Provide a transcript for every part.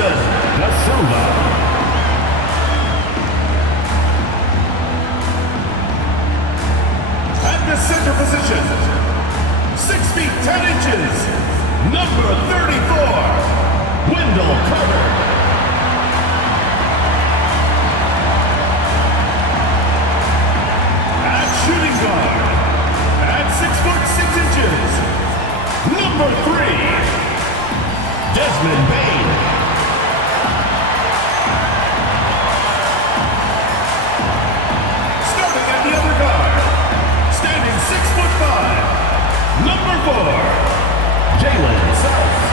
Anderson da Silva. At the center position, 6 feet 10 inches, number 34, Wendell Carter. At shooting guard, at 6 foot 6 inches, number 3, Desmond Bane. Starting at the other guard, standing 6 foot 5, number 4, Jalen Suggs.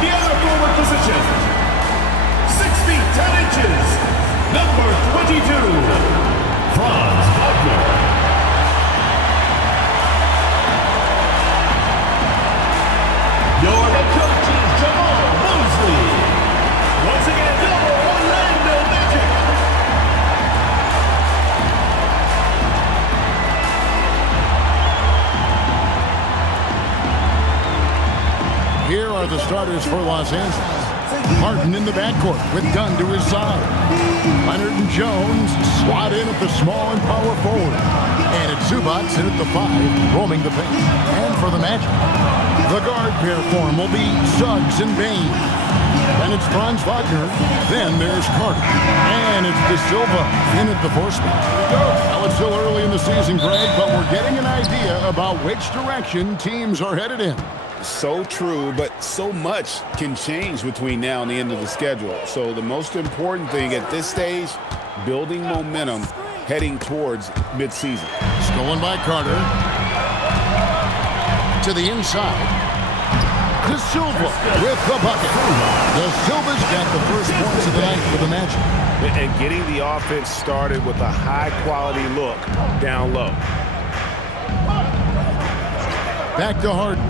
The other forward position, 6 feet 10 inches, number 22, Franz Wagner. Your head coach is Jamal Mosley. Once again, the Orlando Magic. Here are the starters for Los Angeles. Harden in the backcourt with Dunn to his side. Leonard and Jones slot in at the small and power forward. And it's Zubac in at the 5, roaming the paint. And for the Magic, the guard pair form will be Suggs and Bane. Then it's Franz Wagner. Then there's Carter. And it's De Silva in at the 4 spot. Now it's still early in the season, Greg, but we're getting an idea about which direction teams are headed in. So true, but so much can change between now and the end of the schedule. So the most important thing at this stage, building momentum heading towards midseason. Stolen by Carter. To the inside. De Silva with the bucket. De Silva's got the first points of the night for the Magic. And getting the offense started with a high-quality look down low. Back to Harden.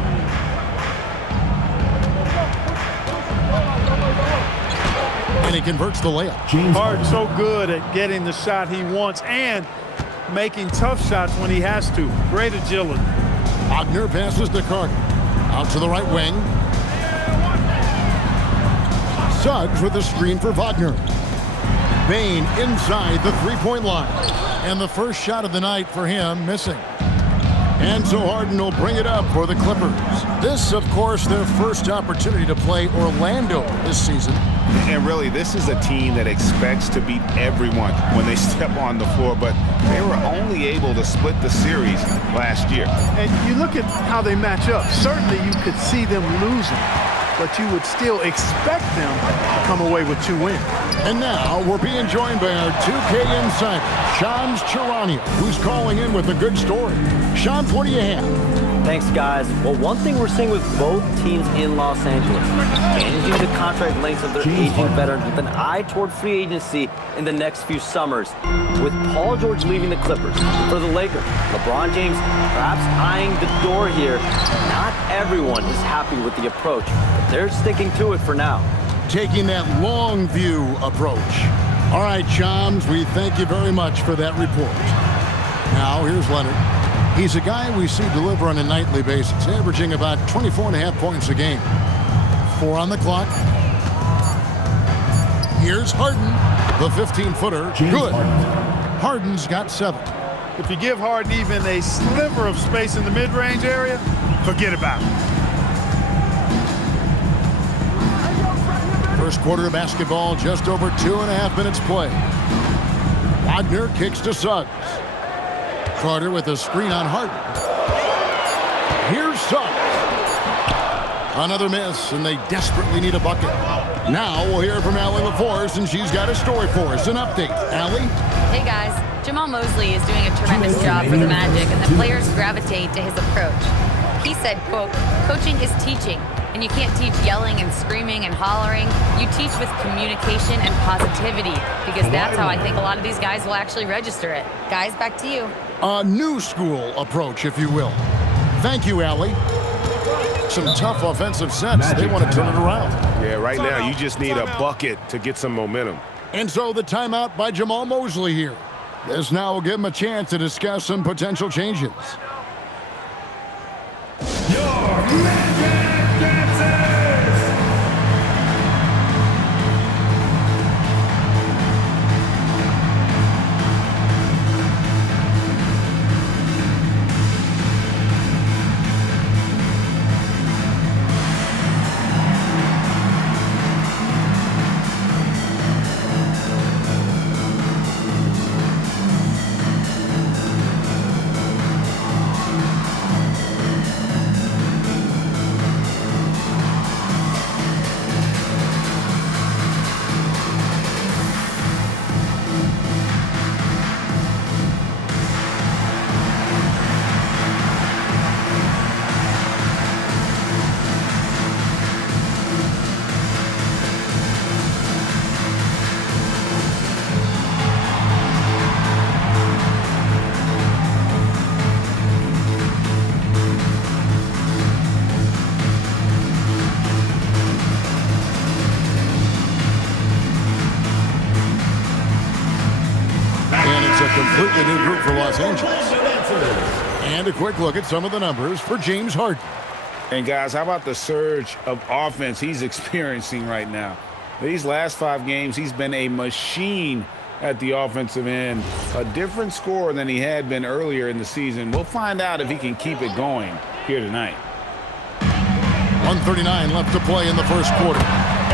And he converts the layup. Harden's so good at getting the shot he wants and making tough shots when he has to. Great agility. Wagner passes to Carter. Out to the right wing. Suggs with a screen for Wagner. Bane inside the three-point line. And the first shot of the night for him missing. And so Harden will bring it up for the Clippers. This, of course, their first opportunity to play Orlando this season. And really, this is a team that expects to beat everyone when they step on the floor, but they were only able to split the series last year. And you look at how they match up. Certainly you could see them losing, but you would still expect them to come away with 2 wins. And now we're being joined by our 2K insider, Shams Charania, who's calling in with a good story. Shams, what do you have? Thanks, guys. Well, one thing we're seeing with both teams in Los Angeles, managing the contract lengths of their aging veterans with an eye toward free agency in the next few summers. With Paul George leaving the Clippers for the Lakers, LeBron James perhaps eyeing the door here. Not everyone is happy with the approach, but they're sticking to it for now. Taking that long view approach. All right, Shams, we thank you very much for that report. Now, here's Leonard. He's a guy we see deliver on a nightly basis, averaging about 24.5 points a game. 4 on the clock. Here's Harden, the 15-footer. Good. Harden's got 7. If you give Harden even a sliver of space in the mid-range area, forget about it. First quarter of basketball, just over 2.5 minutes play. Wagner kicks to Suggs. Carter with a screen on Harden. Here's Suggs. Another miss, and they desperately need a bucket. Now we'll hear from Allie LaForce, and she's got a story for us. An update. Allie? Hey, guys. Jamal Mosley is doing a tremendous job for the Magic, and the players gravitate to his approach. He said, quote, "Coaching is teaching, and you can't teach yelling and screaming and hollering. You teach with communication and positivity, because that's how I think a lot of these guys will actually register it." Guys, back to you. A new school approach, if you will. Thank you, Allie. Some tough offensive sets. They want to turn it around. Yeah, right now you just need a bucket to get some momentum. And so the timeout by Jamal Mosley here. This now will give him a chance to discuss some potential changes. Magic Dancers! Completely new group for Los Angeles. And a quick look at some of the numbers for James Harden. And guys, how about the surge of offense he's experiencing right now? These last 5 games, he's been a machine at the offensive end. A different score than he had been earlier in the season. We'll find out if he can keep it going here tonight. 1:39 left to play in the first quarter.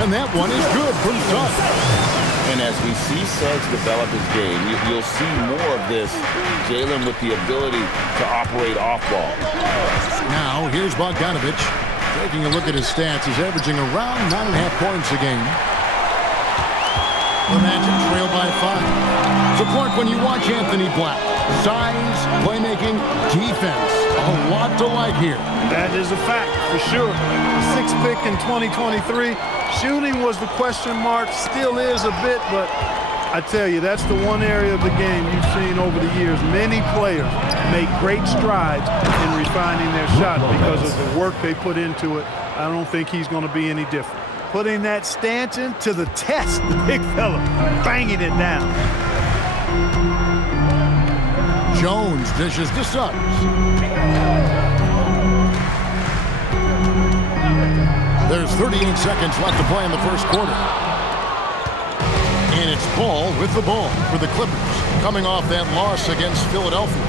And that one is good from Suggs. And as we see Suggs develop his game, you'll see more of this. Jalen with the ability to operate off ball. Now, here's Bogdanovich. Taking a look at his stats, he's averaging around 9.5 points a game. The Magic trail by 5. Support when you watch Anthony Black. Size, playmaking, defense. A lot to like here. That is a fact, for sure. The 6th pick in 2023. Shooting was the question mark, still is a bit, but I tell you, that's the one area of the game you've seen over the years. Many players make great strides in refining their shot because of the work they put into it. I don't think he's going to be any different. Putting that stanchion to the test, the big fella, banging it down. Jones dishes to Suggs. There's 38 seconds left to play in the first quarter. And it's Paul with the ball for the Clippers, coming off that loss against Philadelphia.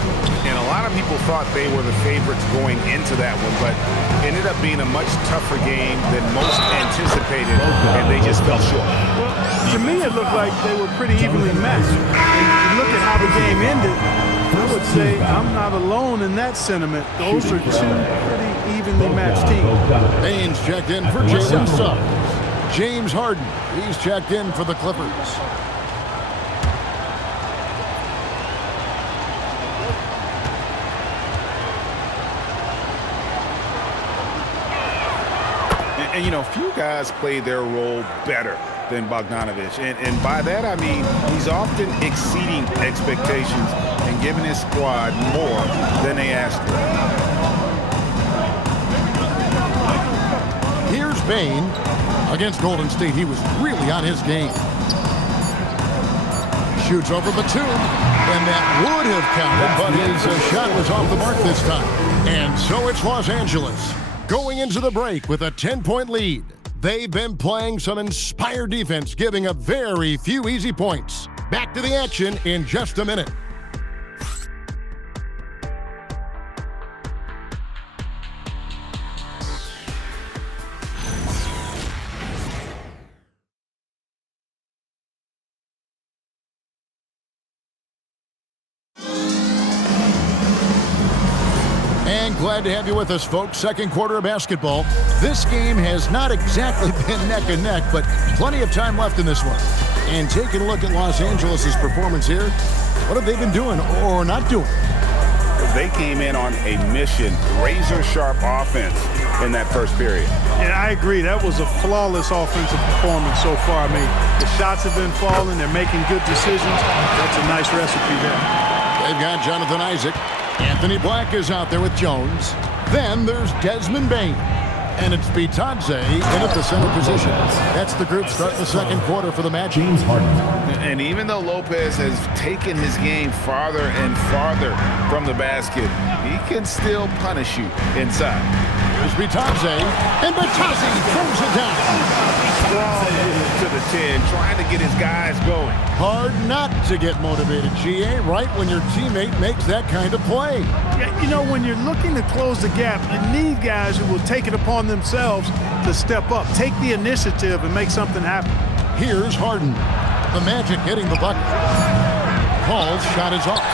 And a lot of people thought they were the favorites going into that one, but ended up being a much tougher game than most anticipated, and they just fell short. Well, to me, it looked like they were pretty evenly matched. And you look at how the game ended, I would say I'm not alone in that sentiment. Those are two pretty evenly matched teams. Baines checked in for Jalen Suggs. James Harden, he's checked in for the Clippers. And, you know, few guys play their role better than Bogdanovich. And by that, I mean he's often exceeding expectations and giving his squad more than they asked for. Here's Bane. Against Golden State, he was really on his game. Shoots over Batum, and that would have counted, but his shot was off the mark this time. And so it's Los Angeles going into the break with a 10-point lead. They've been playing some inspired defense, giving up very few easy points. Back to the action in just a minute. And glad to have you with us, folks. Second quarter of basketball. This game has not exactly been neck and neck, but plenty of time left in this one. And taking a look at Los Angeles' performance here, what have they been doing or not doing? They came in on a mission, razor-sharp offense in that first period. And I agree, that was a flawless offensive performance so far. I mean, the shots have been falling, they're making good decisions. That's a nice recipe there. They've got Jonathan Isaac. Anthony Black is out there with Jones. Then there's Desmond Bane. And it's Bitadze in at the center position. That's the group starting the second quarter for the Magic. James Harden. And even though Lopez has taken his game farther and farther from the basket, he can still punish you inside. Here's Bitadze, and Bitadze throws it down. Strong move to the 10, trying to get his guys going. Hard not to get motivated, GA, right when your teammate makes that kind of play. Yeah, you know, when you're looking to close the gap, you need guys who will take it upon themselves to step up, take the initiative, and make something happen. Here's Harden. The Magic getting the bucket. Paul's shot is off.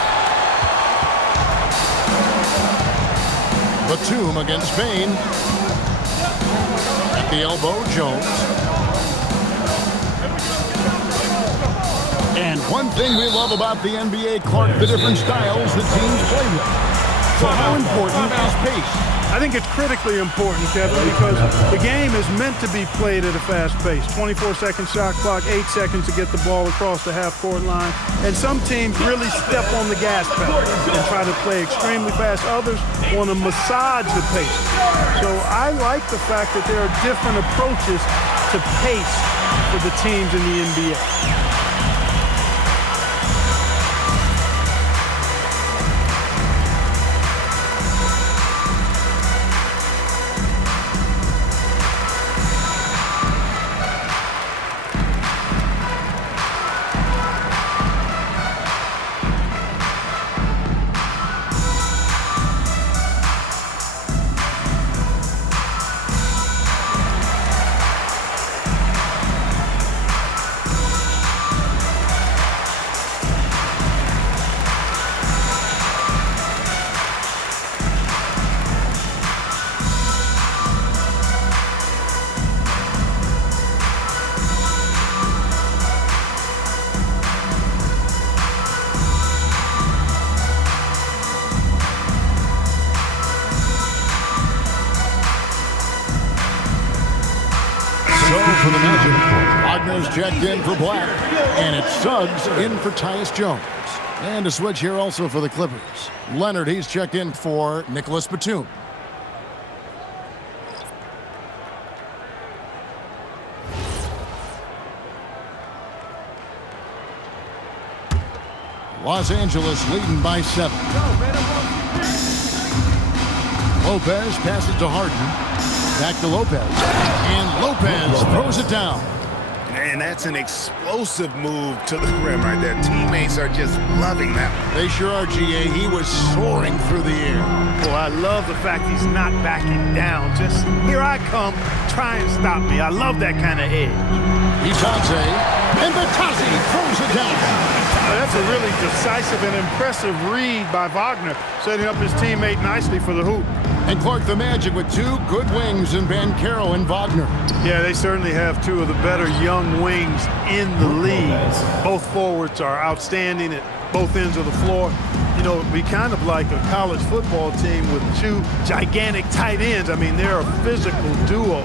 Batum against Spain. At the elbow, Jones. And one thing we love about the NBA, Clark, the different styles that teams play with. So how important is pace? I think it's critically important, Kevin, because the game is meant to be played at a fast pace. 24-second shot clock, 8 seconds to get the ball across the half-court line. And some teams really step on the gas pedal and try to play extremely fast. Others want to massage the pace. So I like the fact that there are different approaches to pace for the teams in the NBA. For the Magic, Wagner's checked in for Black, and it's Suggs in for Tyus Jones. And a switch here also for the Clippers. Leonard, he's checked in for Nicholas Batum. Los Angeles leading by 7. Lopez passes to Harden. Back to Lopez. And Lopez throws it down. Man, that's an explosive move to the rim right there. Teammates are just loving that one. They sure are, GA. He was soaring through the air. Well, I love the fact he's not backing down. Just, here I come, try and stop me. I love that kind of edge. Bitadze, and Bitadze throws it down. That's a really decisive and impressive read by Wagner, setting up his teammate nicely for the hoop. And Clark, the Magic with two good wings in Banchero and Wagner. Yeah, they certainly have two of the better young wings in the league. Both forwards are outstanding at both ends of the floor. You know, it'd be kind of like a college football team with two gigantic tight ends. I mean, they're a physical duo,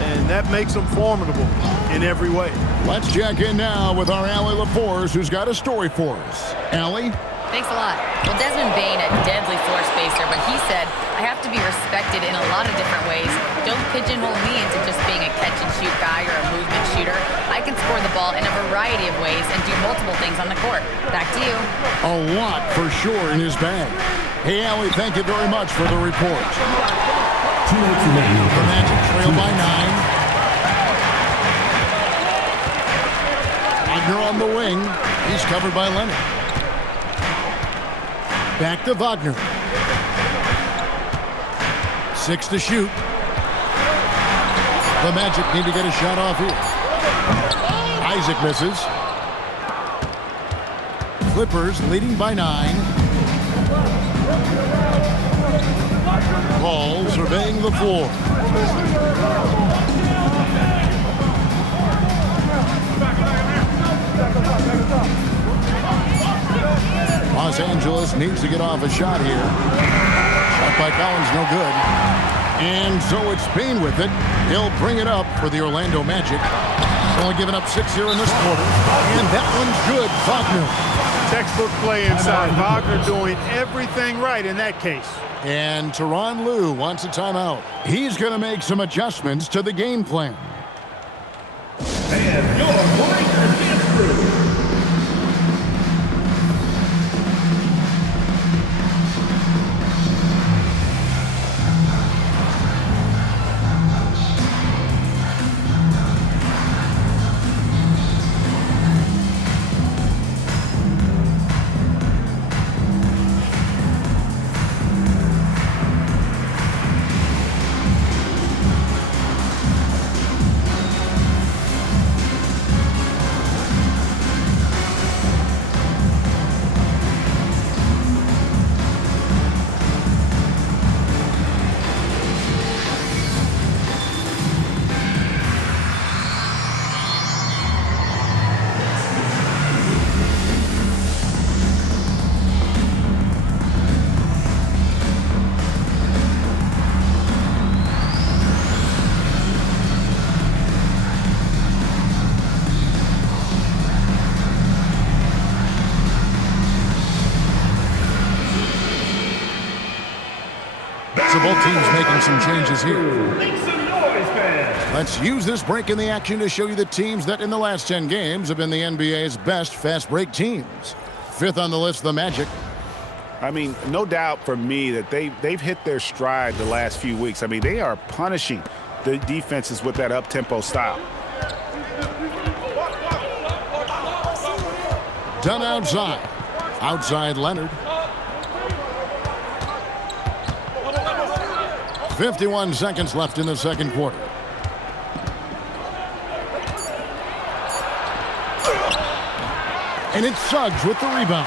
and that makes them formidable in every way. Let's check in now with our Allie LaForce, who's got a story for us. Allie? Thanks a lot. Well, Desmond Bane, a deadly floor spacer, but he said, I have to be respected in a lot of different ways. Don't pigeonhole me into just being a catch-and-shoot guy or a movement shooter. I can score the ball in a variety of ways and do multiple things on the court. Back to you. A lot for sure in his bag. Hey, Allie, thank you very much for the report. The Magic trail by 9. Wagner on the wing. He's covered by Leonard. Back to Wagner. 6 to shoot. The Magic need to get a shot off here. Isaac misses. Clippers leading by 9. Paul surveying the floor. Los Angeles needs to get off a shot here. Shot by Collins, no good. And so it's Bane with it. He'll bring it up for the Orlando Magic. Only giving up 6 here in this quarter. And that one's good. Wagner. Textbook play inside. Wagner doing everything right in that case. And Tyronn Lue wants a timeout. He's going to make some adjustments to the game plan. And your point is through. So both teams making some changes here. Make some noise, fans. Let's use this break in the action to show you the teams that in the last 10 games have been the NBA's best fast break teams. Fifth on the list, the Magic. I mean, no doubt for me that they've hit their stride the last few weeks. I mean, they are punishing the defenses with that up-tempo style. Done outside. Outside Leonard. 51 seconds left in the second quarter. And it's Suggs with the rebound.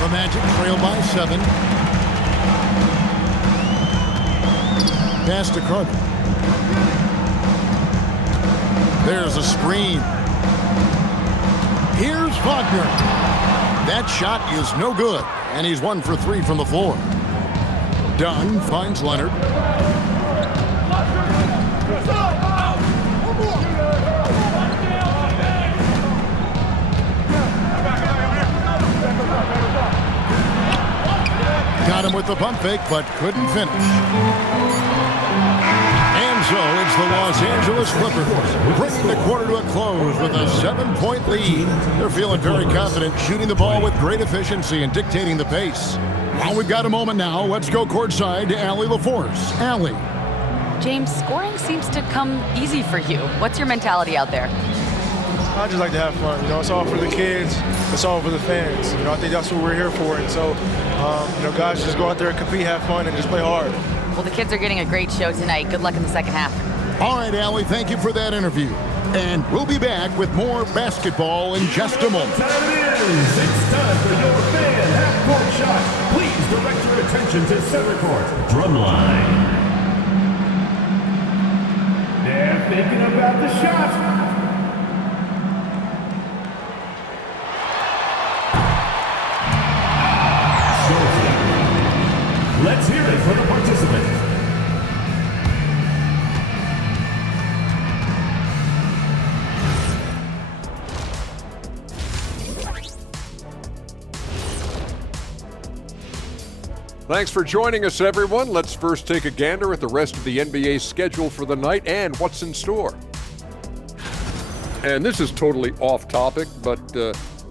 The Magic trail by 7. Pass to Carter. There's a screen. Here's Wagner. That shot is no good, and he's 1 for 3 from the floor. Dunn finds Leonard. Got him with the pump fake, but couldn't finish. And so it's the Los Angeles Clippers bringing the quarter to a close with a 7-point lead. They're feeling very confident, shooting the ball with great efficiency and dictating the pace. Well, we've got a moment now. Let's go courtside to Allie LaForce. Allie. James, scoring seems to come easy for you. What's your mentality out there? I just like to have fun. You know, it's all for the kids. It's all for the fans. You know, I think that's what we're here for. And so, you know, guys, just go out there and compete, have fun, and just play hard. Well, the kids are getting a great show tonight. Good luck in the second half. All right, Allie, thank you for that interview. And we'll be back with more basketball in just a moment. Time it is. It's time for your fan half-court shot. Please direct your attention to center court. Drumline. They're thinking about the shot. Let's hear it for the participant. Thanks for joining us, everyone. Let's first take a gander at the rest of the NBA schedule for the night and what's in store. And this is totally off topic, but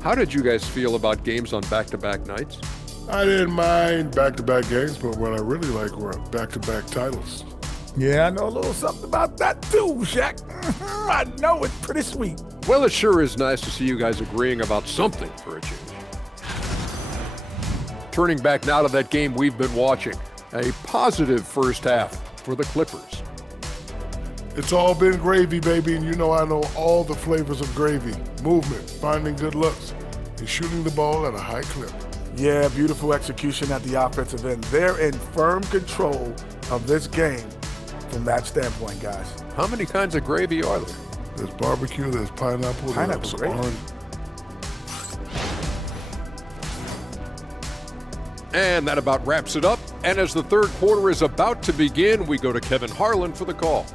how did you guys feel about games on back-to-back nights? I didn't mind back-to-back games, but what I really like were back-to-back titles. Yeah, I know a little something about that too, Shaq. I know it's pretty sweet. Well, it sure is nice to see you guys agreeing about something for a change. Turning back now to that game we've been watching. A positive first half for the Clippers. It's all been gravy, baby, and you know I know all the flavors of gravy. Movement, finding good looks, and shooting the ball at a high clip. Yeah, beautiful execution at the offensive end. They're in firm control of this game from that standpoint, guys. How many kinds of gravy are there? There's barbecue, there's pineapple, there's gravy. orange. And that about wraps it up. And as the third quarter is about to begin, we go to Kevin Harlan for the call.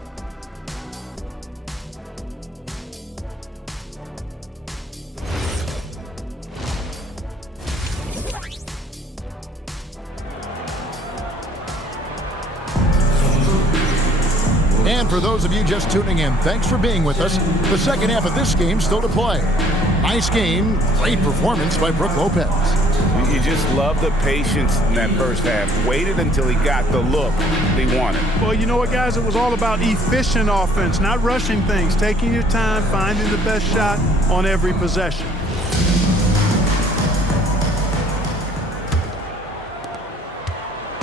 And for those of you just tuning in, thanks for being with us. The second half of this game still to play. Nice game, great performance by Brook Lopez. You just love the patience in that first half. Waited until he got the look they wanted. Well, you know what, guys? It was all about efficient offense, not rushing things, taking your time, finding the best shot on every possession.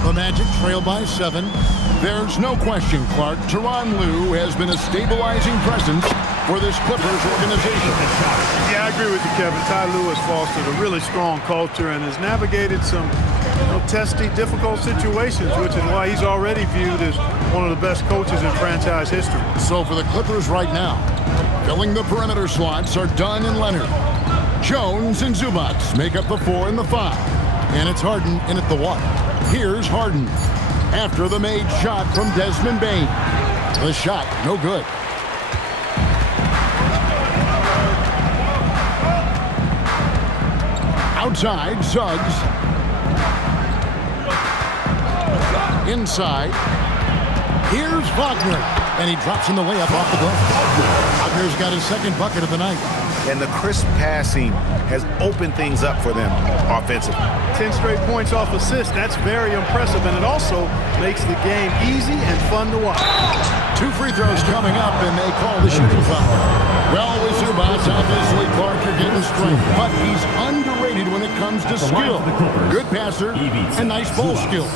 The Magic trail by 7. There's no question, Clark, Tyronn Lue has been a stabilizing presence for this Clippers organization. Yeah, I agree with you, Kevin. Ty Lue has fostered a really strong culture and has navigated some testy, difficult situations, which is why he's already viewed as one of the best coaches in franchise history. So for the Clippers right now, filling the perimeter slots are Dunn and Leonard. Jones and Zubac make up the 4 and the 5. And it's Harden in at the 1. Here's Harden after the made shot from Desmond Bane. The shot, no good. Outside, Suggs. Inside. Here's Wagner. And he drops in the layup off the glass. Wagner's got his second bucket of the night. And the crisp passing has opened things up for them offensively. 10 straight points off assist. That's very impressive, and it also makes the game easy and fun to watch. 2 free throws coming up, and they call the shooting foul. Well, with Zubac, obviously Clark, you're getting strength, but he's underrated when it comes to skill. Good passer and nice ball skill.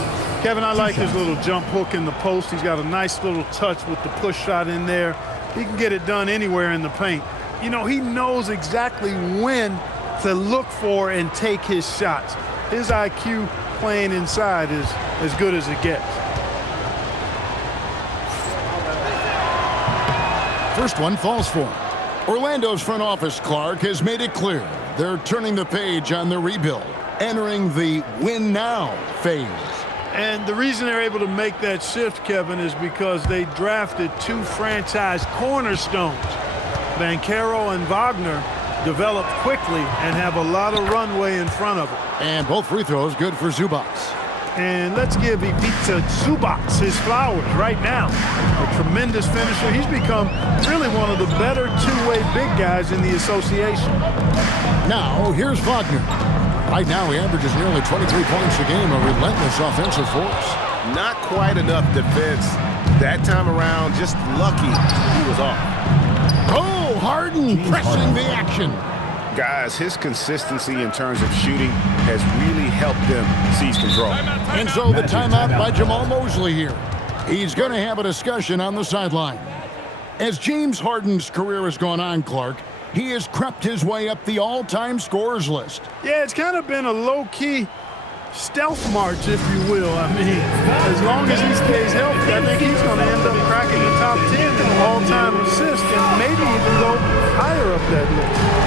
Kevin, I like his little jump hook in the post. He's got a nice little touch with the push shot in there. He can get it done anywhere in the paint. You know, he knows exactly when to look for and take his shots. His IQ playing inside is as good as it gets. First one falls for him. Orlando's front office, Clark, has made it clear they're turning the page on the rebuild, entering the win now phase. And the reason they're able to make that shift, Kevin, is because they drafted 2 franchise cornerstones. Banchero and Wagner developed quickly and have a lot of runway in front of them. And both free throws good for Zubac. And let's give Ivica Zubac his flowers right now. A tremendous finisher. He's become really one of the better two-way big guys in the association. Now, here's Wagner. Right now, he averages nearly 23 points a game, a relentless offensive force. Not quite enough defense that time around. Just lucky he was off. Oh, Harden pressing the action. Guys, his consistency in terms of shooting has really helped them seize control. And so the timeout by Jamal Mosley here. He's going to have a discussion on the sideline. As James Harden's career has gone on, Clark, he has crept his way up the all-time scorers list. Yeah, it's kind of been a low-key stealth march, if you will. I mean, as long as he stays healthy, I think he's going to end up cracking the top 10 in all-time assists and maybe even go higher up that list.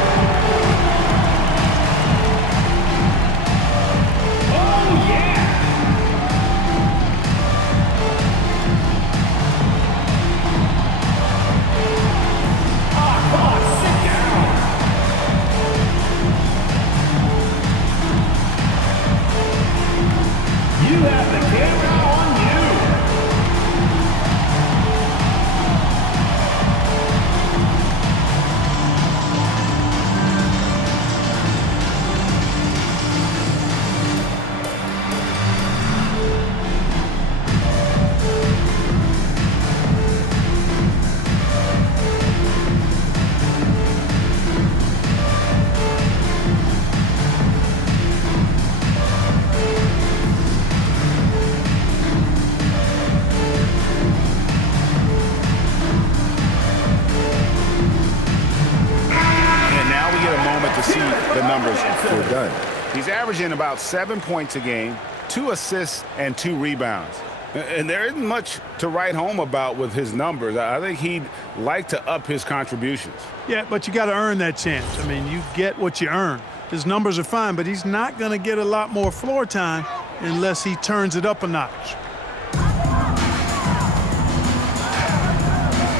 He's averaging about 7 points a game, 2 assists, and 2 rebounds. And there isn't much to write home about with his numbers. I think he'd like to up his contributions. Yeah, but you got to earn that chance. I mean, you get what you earn. His numbers are fine, but he's not going to get a lot more floor time unless he turns it up a notch.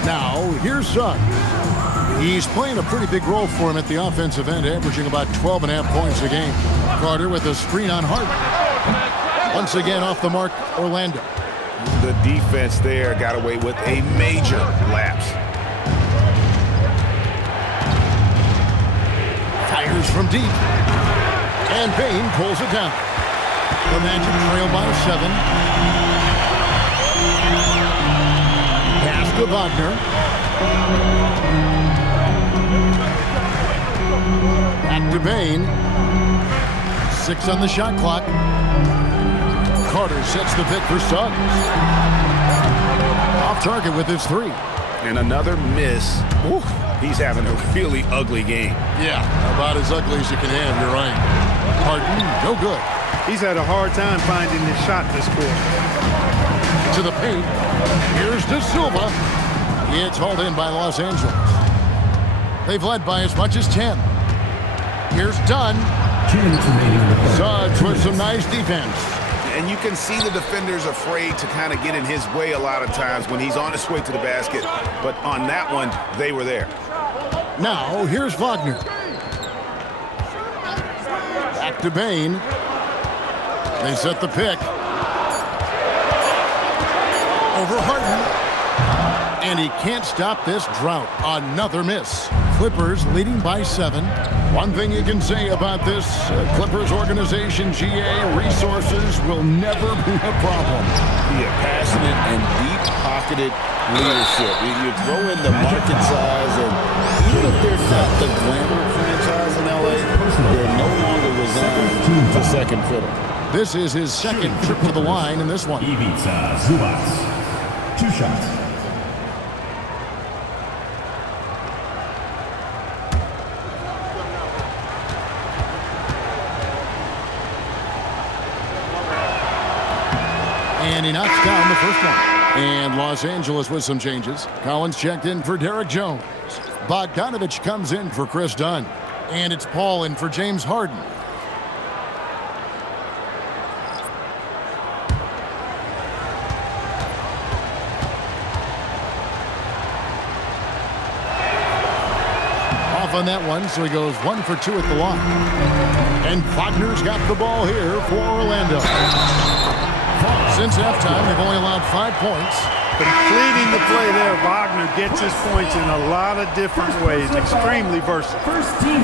Now, here's Suggs. He's playing a pretty big role for him at the offensive end, averaging about 12.5 points a game. Carter with a screen on Harden. Once again off the mark, Orlando. The defense there got away with a major lapse. Fires from deep. And Bane pulls it down. The Magic trail by 7. Pass to Wagner. Back to Bane. 6 on the shot clock. Carter sets the pick for Suggs. Off target with his 3. And another miss. Ooh, he's having a really ugly game. Yeah, about as ugly as you can have, you're right. Harden, no good. He's had a hard time finding his shot this quarter. To the paint. Here's De Silva. It's hauled in by Los Angeles. They've led by as much as 10. Here's Dunn. Suggs with some nice defense. And you can see the defenders afraid to kind of get in his way a lot of times when he's on his way to the basket. But on that one, they were there. Now, here's Wagner. Back to Bane. They set the pick. Over Harden. And he can't stop this drought. Another miss. Clippers leading by 7. One thing you can say about this Clippers organization, GA, resources will never be a problem. Yeah, passionate and deep-pocketed leadership. You throw in the market size, and even if they're not the glamour franchise in LA, they're no longer resigned to second fiddle. This is his second trip to the line in this one. Ivica Zubac. 2 shots. And he knocks down the first one. And Los Angeles with some changes. Collins checked in for Derek Jones. Bogdanovich comes in for Chris Dunn. And it's Paul in for James Harden. Off on that one, so he goes 1 for 2 at the line. And Wagner's got the ball here for Orlando. Since halftime, they've only allowed 5 points. Completing the play there, Wagner gets his points in a lot of different ways. Extremely versatile.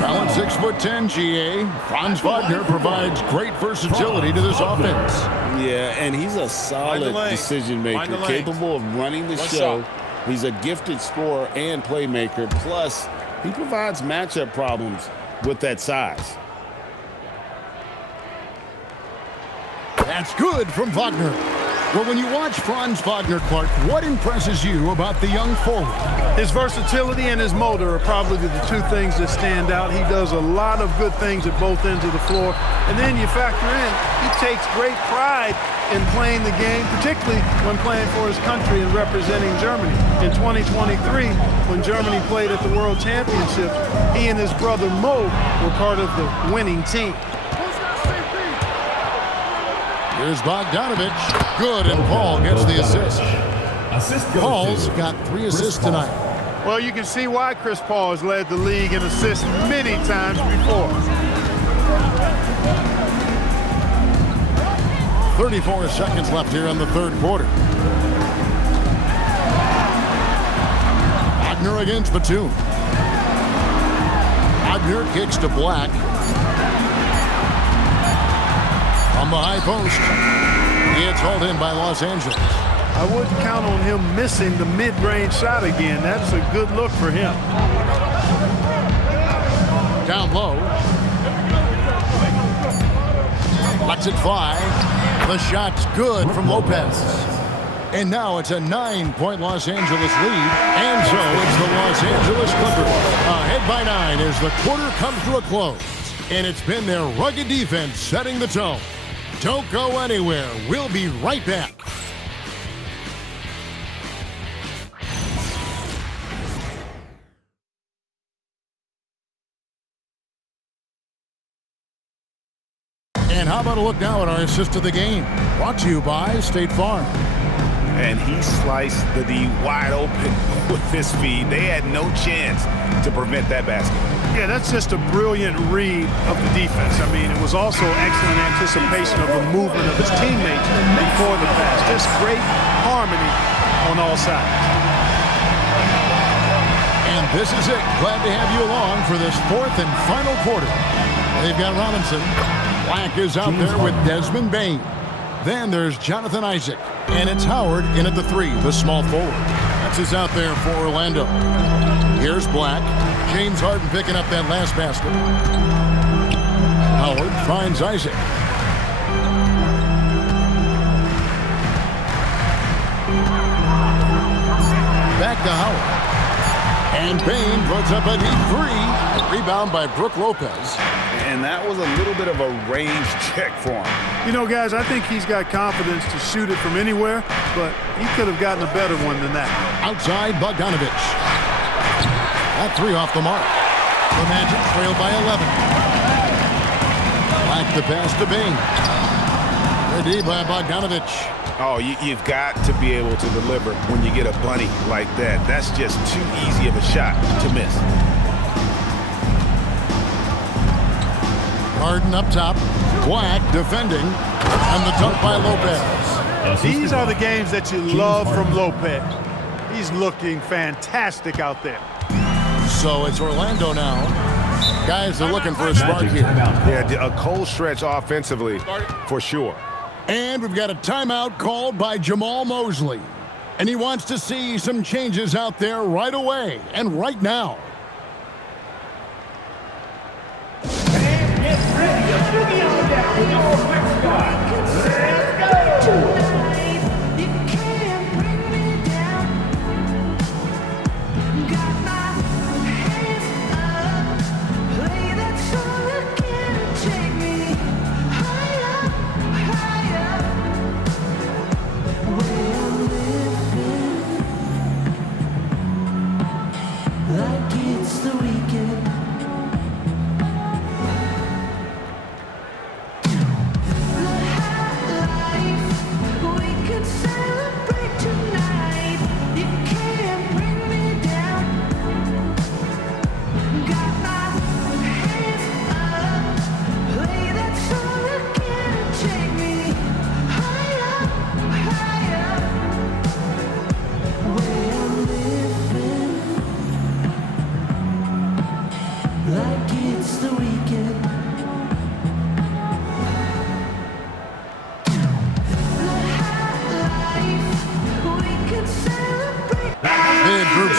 Alan 6'10", GA. Franz Wagner provides great versatility to this offense. Yeah, and he's a solid decision maker, capable of running the show. He's a gifted scorer and playmaker. Plus, he provides matchup problems with that size. That's good from Wagner. Well, when you watch Franz Wagner, Clark, what impresses you about the young forward? His versatility and his motor are probably the 2 things that stand out. He does a lot of good things at both ends of the floor. And then you factor in, he takes great pride in playing the game, particularly when playing for his country and representing Germany. In 2023, when Germany played at the World Championships, he and his brother Mo were part of the winning team. Here's Bogdanovich. Good, and Paul gets the assist. Paul's got 3 assists tonight. Well, you can see why Chris Paul has led the league in assists many times before. 34 seconds left here in the third quarter. Wagner against Batum. Wagner kicks to Black. On the high post. It's hauled in by Los Angeles. I wouldn't count on him missing the mid-range shot again. That's a good look for him. Down low. Lets it fly. The shot's good from Lopez. And now it's a 9-point Los Angeles lead. And so it's the Los Angeles Clippers ahead by 9 as the quarter comes to a close. And it's been their rugged defense setting the tone. Don't go anywhere. We'll be right back. And how about a look now at our assist of the game? Brought to you by State Farm. And he sliced the D wide open with his feed. They had no chance to prevent that basket. Yeah, that's just a brilliant read of the defense. I mean, it was also excellent anticipation of the movement of his teammates before the pass. Just great harmony on all sides. And this is it. Glad to have you along for this fourth and final quarter. They've got Robinson. Black is out there with Desmond Bain. Then there's Jonathan Isaac. And it's Howard in at the 3, the small forward. That's is out there for Orlando. Here's Black. James Harden picking up that last basket. Howard finds Isaac. Back to Howard. And Bain puts up a deep 3. A rebound by Brook Lopez. And that was a little bit of a range check for him. You know, guys, I think he's got confidence to shoot it from anywhere, but he could have gotten a better one than that. Outside Bogdanovich. That 3 off the mark. The Magic trail by 11. Black the pass to Bain. Ready by Bogdanovich. Oh, you've got to be able to deliver when you get a bunny like that. That's just too easy of a shot to miss. Harden up top. Black defending. And the dunk by Lopez. These are the games that you love from Lopez. He's looking fantastic out there. So it's Orlando now. Guys are looking for a spark here. Yeah, a cold stretch offensively for sure. And we've got a timeout called by Jamal Mosley. And he wants to see some changes out there right away and right now. And get ready to boogie on down with your quick squad. Let's go!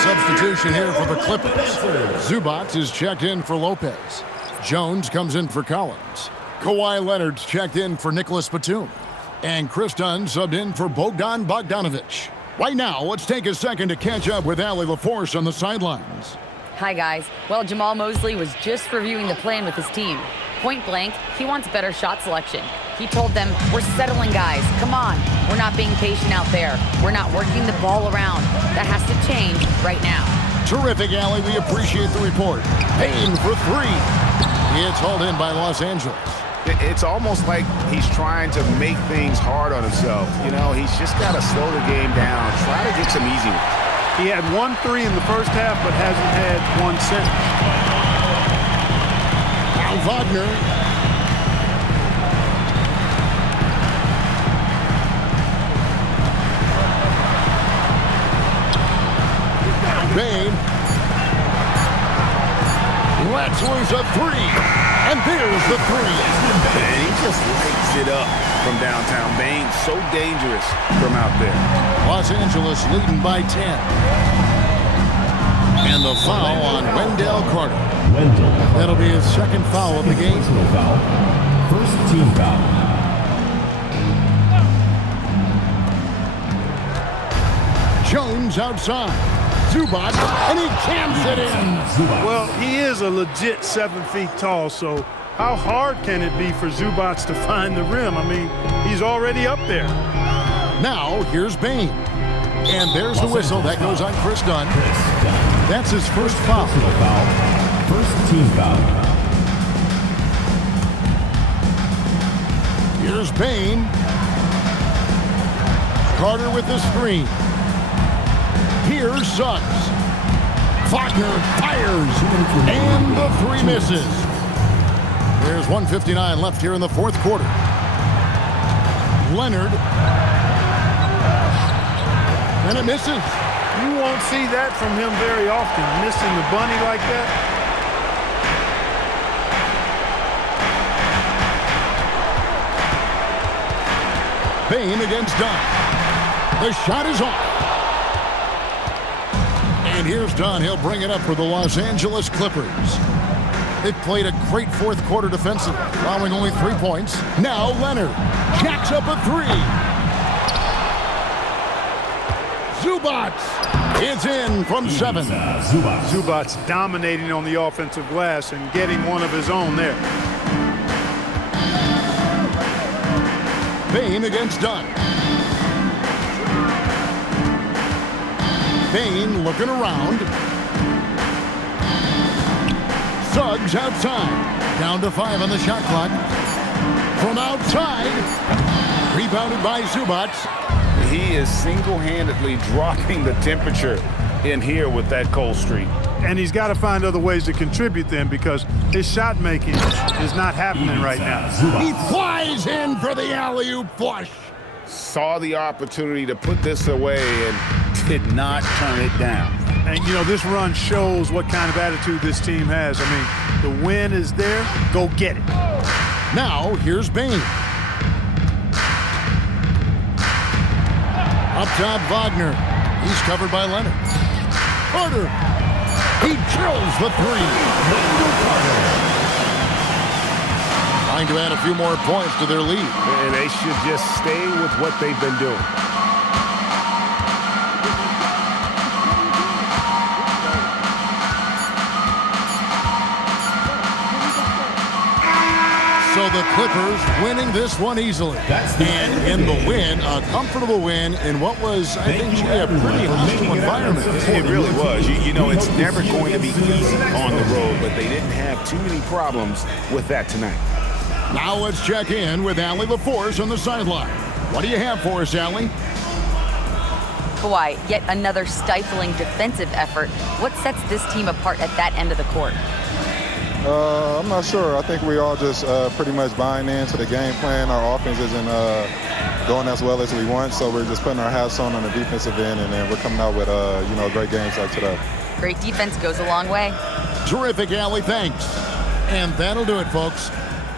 Substitution here for the Clippers. Zubac is checked in for Lopez. Jones comes in for Collins. Kawhi Leonard's checked in for Nicholas Batum. And Chris Dunn subbed in for Bogdan Bogdanovich. Right now, let's take a second to catch up with Allie LaForce on the sidelines. Hi, guys. Well, Jamal Mosley was just reviewing the plan with his team. Point blank, he wants better shot selection. He told them, we're settling, guys. Come on. We're not being patient out there. We're not working the ball around. That has to change right now. Terrific, Allie. We appreciate the report. Payne for 3. It's hauled in by Los Angeles. It's almost like he's trying to make things hard on himself. You know, he's just got to slow the game down, try to get some easy ones. He had 1 3 in the first half, but hasn't had one since. Now Wagner. Bain. Lets loose a 3. And there's the 3. And he just lights it up from downtown. Bain, so dangerous from out there. Los Angeles leading by 10. And the foul on Wendell Carter. That'll be his second foul of the game. First team foul. Jones outside. Zubac, and he jams it in. Well, he is a legit 7 feet tall, so how hard can it be for Zubac to find the rim? I mean, he's already up there. Now, here's Bain. And there's the whistle. That goes on Chris Dunn. That's his first foul. First team foul. Here's Bain. Carter with the screen. Here's Suggs. Wagner fires. And the 3 misses. There's 1:59 left here in the fourth quarter. Leonard And it misses. You won't see that from him very often, missing the bunny like that. Bane against Dunn. The shot is off. And here's Dunn. He'll bring it up for the Los Angeles Clippers. They've played a great fourth quarter defensively, allowing only 3 points. Now Leonard jacks up a three. Zubac is in from 7. Zubac's dominating on the offensive glass and getting one of his own there. Bane against Dunn. Bane looking around. Suggs outside. Down to 5 on the shot clock. From outside. Rebounded by Zubac. He is single-handedly dropping the temperature in here with that cold streak. And he's got to find other ways to contribute then, because his shot making is not happening right now. He flies in for the alley-oop flush. Saw the opportunity to put this away and did not turn it down. And, you know, this run shows what kind of attitude this team has. I mean, the win is there. Go get it. Now, here's Bane. Up top, Wagner. He's covered by Leonard. Carter. He drills the three. Wendell Carter. Trying to add a few more points to their lead. And they should just stay with what they've been doing. So the Clippers winning this one easily. And in the win, a comfortable win in what was, I think, a pretty hostile environment. It really was. You know, it's never going to be easy on the road, but they didn't have too many problems with that tonight. Now let's check in with Allie LaForce on the sideline. What do you have for us, Allie? Kawhi, yet another stifling defensive effort. What sets this team apart at that end of the court? I'm not sure. I think we all just pretty much buying into the game plan. Our offense isn't going as well as we want, so we're just putting our hats on the defensive end, and then we're coming out with great games like today. Great defense goes a long way. Terrific, Allie. Thanks. And that'll do it, folks.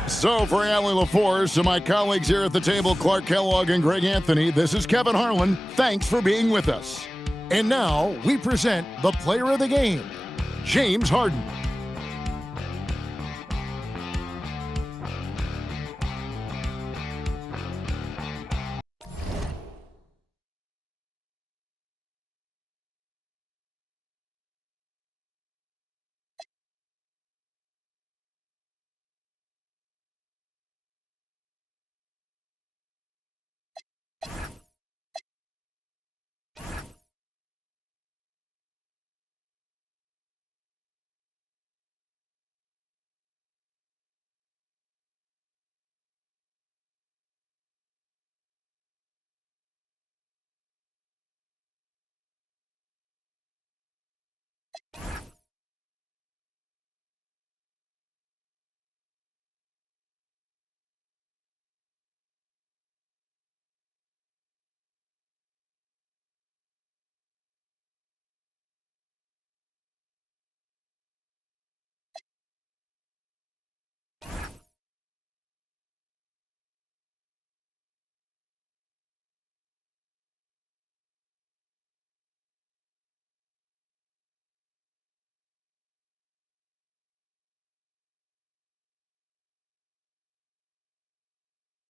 So for Allie LaForce and my colleagues here at the table, Clark Kellogg and Greg Anthony, this is Kevin Harlan. Thanks for being with us. And now we present the player of the game, James Harden.